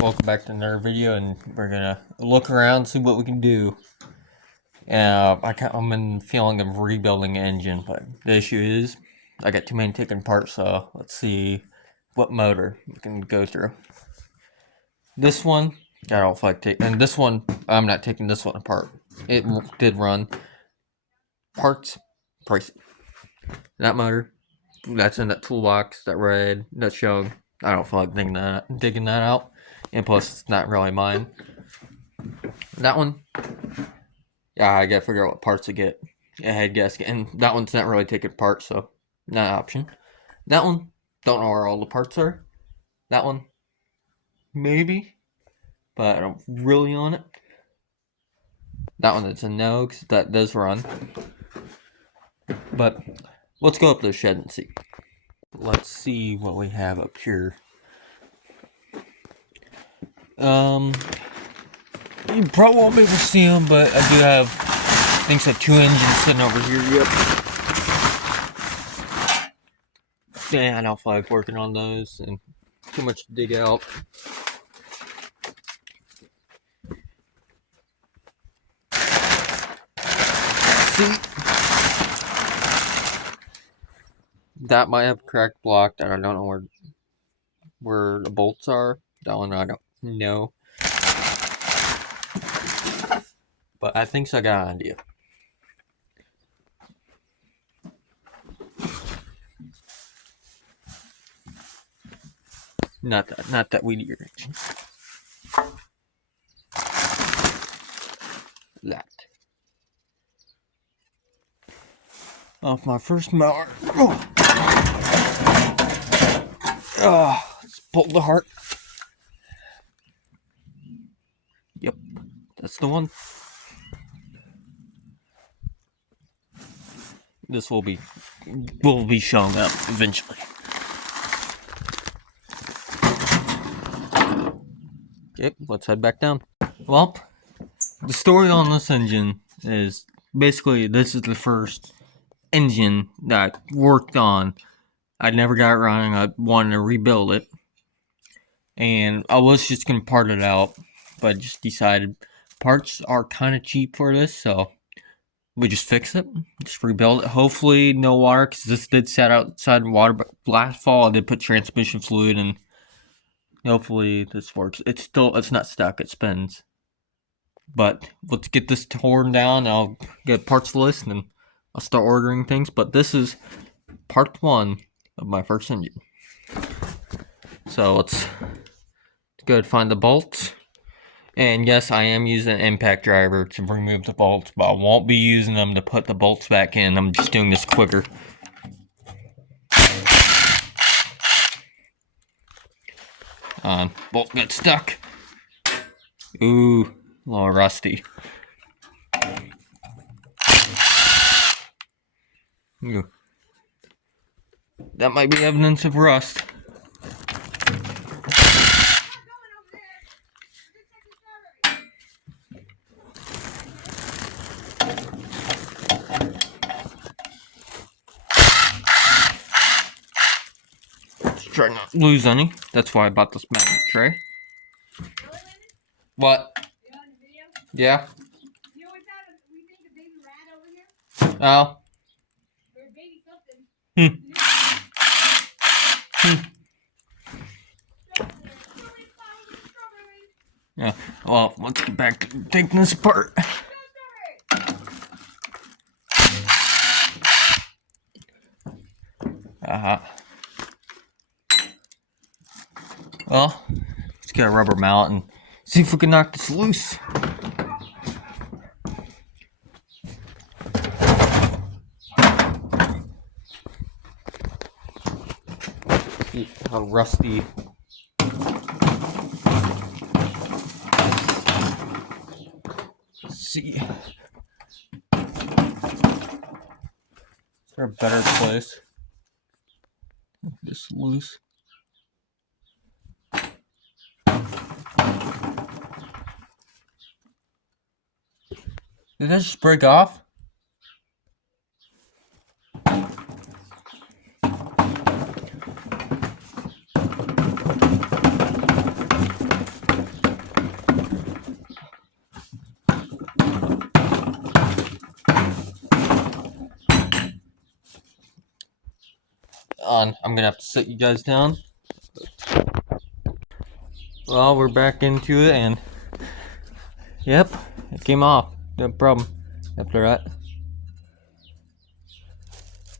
Welcome back to another video, and we're gonna look around, see what we can do. I'm in the feeling of rebuilding an engine, but the issue is I got too many taken apart, so let's see what motor we can go through. This one, I don't feel like taking, and this one, I'm not taking this one apart. It did run. Parts, pricey. That motor, that's in that toolbox, that red, that's showing. I don't feel like digging that out. And plus, it's not really mine. That one, yeah, I gotta figure out what parts to get. A head gasket, and that one's not really taken apart, so not an option. That one, don't know where all the parts are. That one, maybe, but I don't really on it. That one, it's a no, because that does run. But let's go up to the shed and see. Let's see what we have up here. You probably won't be able to see them, but I do have, I think so, 2 engines sitting over here. Yep. Yeah, I don't feel like working on those, and too much to dig out. See, that might have cracked block. I don't know where the bolts are. That one I don't know. But I think so, I got an idea. Not that weedy direction. That. Off my first mower. Let's pull the heart. Yep, that's the one. This will be showing up eventually. Okay, let's head back down. Well, the story on this engine is basically this is the first engine that I worked on. I never got it running. I wanted to rebuild it, and I was just gonna part it out, but just decided parts are kind of cheap for this, so we just fix it, just rebuild it. Hopefully no water, because this did sit outside in water, but last fall I did put transmission fluid in. Hopefully this works. It's not stuck, it spins. But let's get this torn down. I'll get parts list and I'll start ordering things. But this is part 1 of my first engine. So let's go ahead and find the bolts. And yes, I am using an impact driver to remove the bolts, but I won't be using them to put the bolts back in. I'm just doing this quicker. Bolt got stuck. Ooh, a little rusty. Ooh. That might be evidence of rust. Try not to lose any. That's why I bought this magnet tray. What? Yeah. You know what's that? We think a baby rat over here? Oh. Or a baby something. Yeah. Well, let's get back to taking this apart. Well, let's get a rubber mallet and see if we can knock this loose. See how rusty. Let's see. Is there a better place? This loose. Did that just break off? on. I'm gonna have to sit you guys down. Well, we're back into it, and yep, it came off. No problem. After that,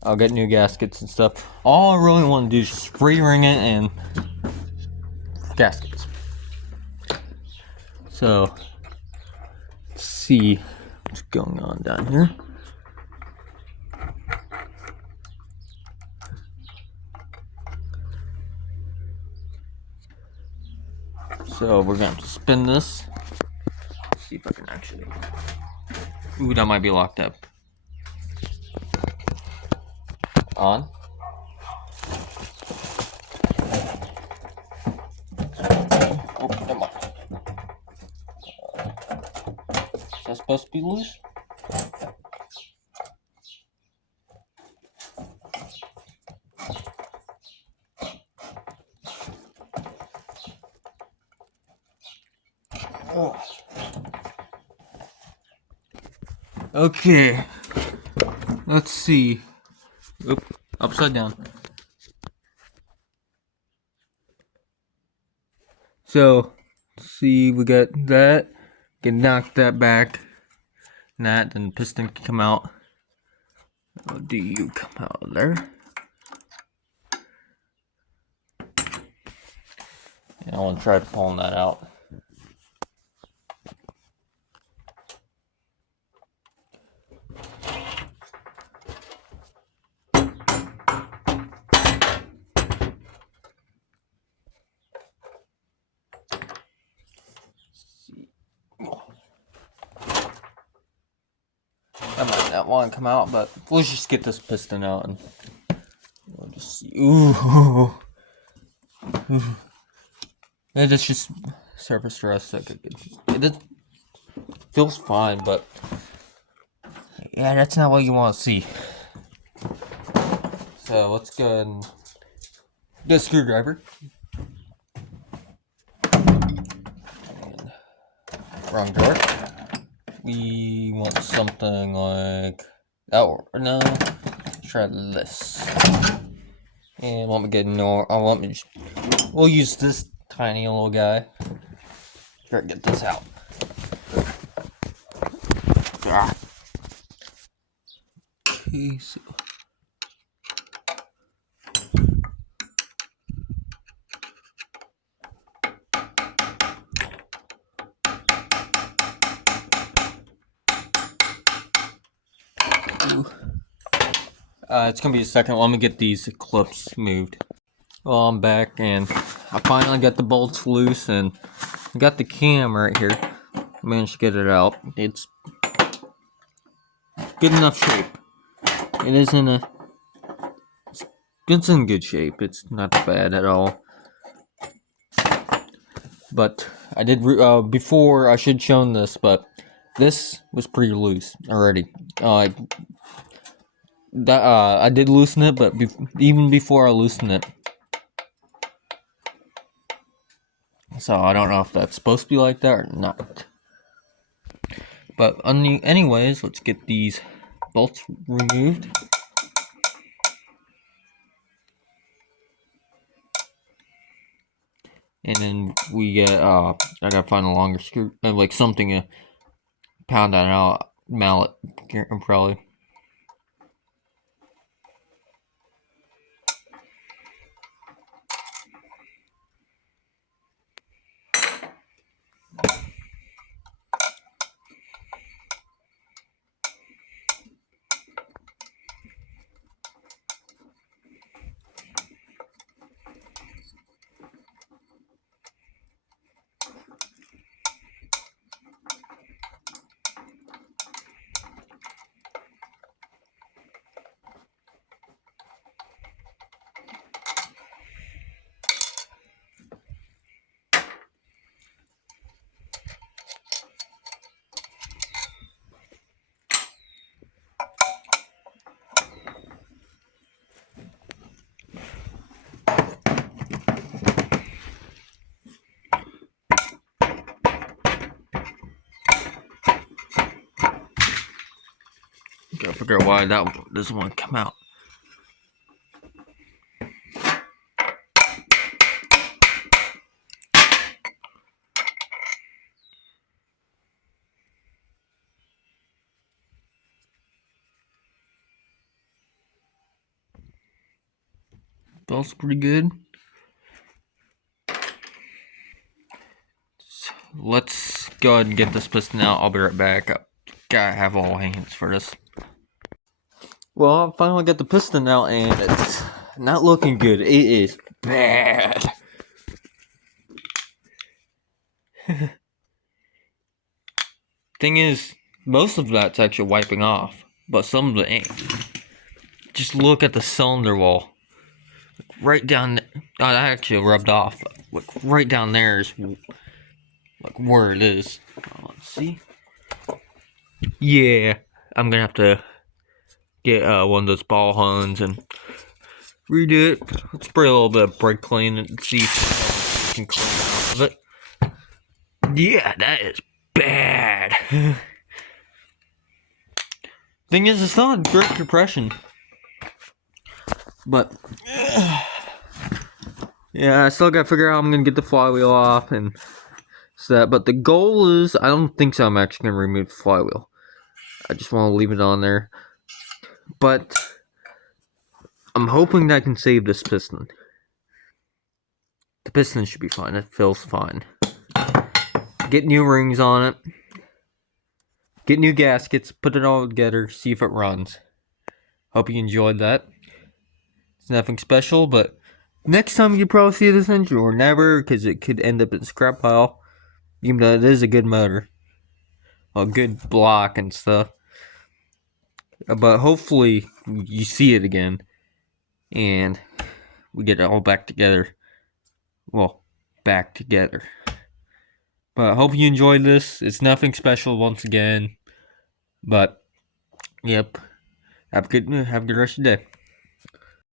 I'll get new gaskets and stuff. All I really want to do is spray ring it and gaskets. So, let's see what's going on down here. So we're gonna have to spin this. Let's see if I can actually. Ooh, that might be locked up. On. Oh, never mind. Is that supposed to be loose? Oh. Okay. Let's see. Oop, upside down. So, let's see, we got that. Can knock that back. That, then the piston can come out. How do you come out of there? And I want to try pulling that out. I might not want to come out, but let's just get this piston out and we'll just see. Ooh. It is just surface rust. It feels fine, but yeah, that's not what you want to see. So let's go ahead and get a screwdriver. And wrong drawer. We want something like that. Or no, let's try this. And let me get we'll use this tiny little guy. Try to get this out. Ah. Okay, so. It's gonna be a second. Let me get these clips moved. Well, I'm back and I finally got the bolts loose and I got the cam right here. I managed to get it out. It's good enough shape. It is it's in good shape. It's not bad at all. But I did before I should have shown this, but this was pretty loose already. I did loosen it, but even before I loosened it. So I don't know if that's supposed to be like that or not. But anyways, let's get these bolts removed. And then we get I gotta find a longer screw, like something to pound that out, mallet probably. Gotta figure out why this one come out. Feels pretty good. So let's go ahead and get this piston out. I'll be right back. I gotta have all hands for this. Well, I finally got the piston out, and it's not looking good. It is bad. Thing is, most of that's actually wiping off, but some of it ain't. Just look at the cylinder wall. Right down there. Oh, that actually rubbed off. Like, right down there is like where it is. Let's see. Yeah, I'm gonna have to get one of those ball huns and redo it. Let's spray a little bit of brake clean and see if we can clean off of it. Yeah, that is bad. Thing is, it's not direct compression, but yeah, I still gotta figure out how I'm gonna get the flywheel off and that. But the goal is, I don't think so. I'm actually gonna remove the flywheel. I just want to leave it on there. But I'm hoping that I can save this piston. The piston should be fine. It feels fine. Get new rings on it. Get new gaskets. Put it all together. See if it runs. Hope you enjoyed that. It's nothing special, but next time you probably see this engine, or never, because it could end up in scrap pile. Even though it is a good motor. A good block and stuff. But hopefully you see it again. And we get it all back together. Well, back together. But I hope you enjoyed this. It's nothing special once again. But, yep. Have a good rest of your day.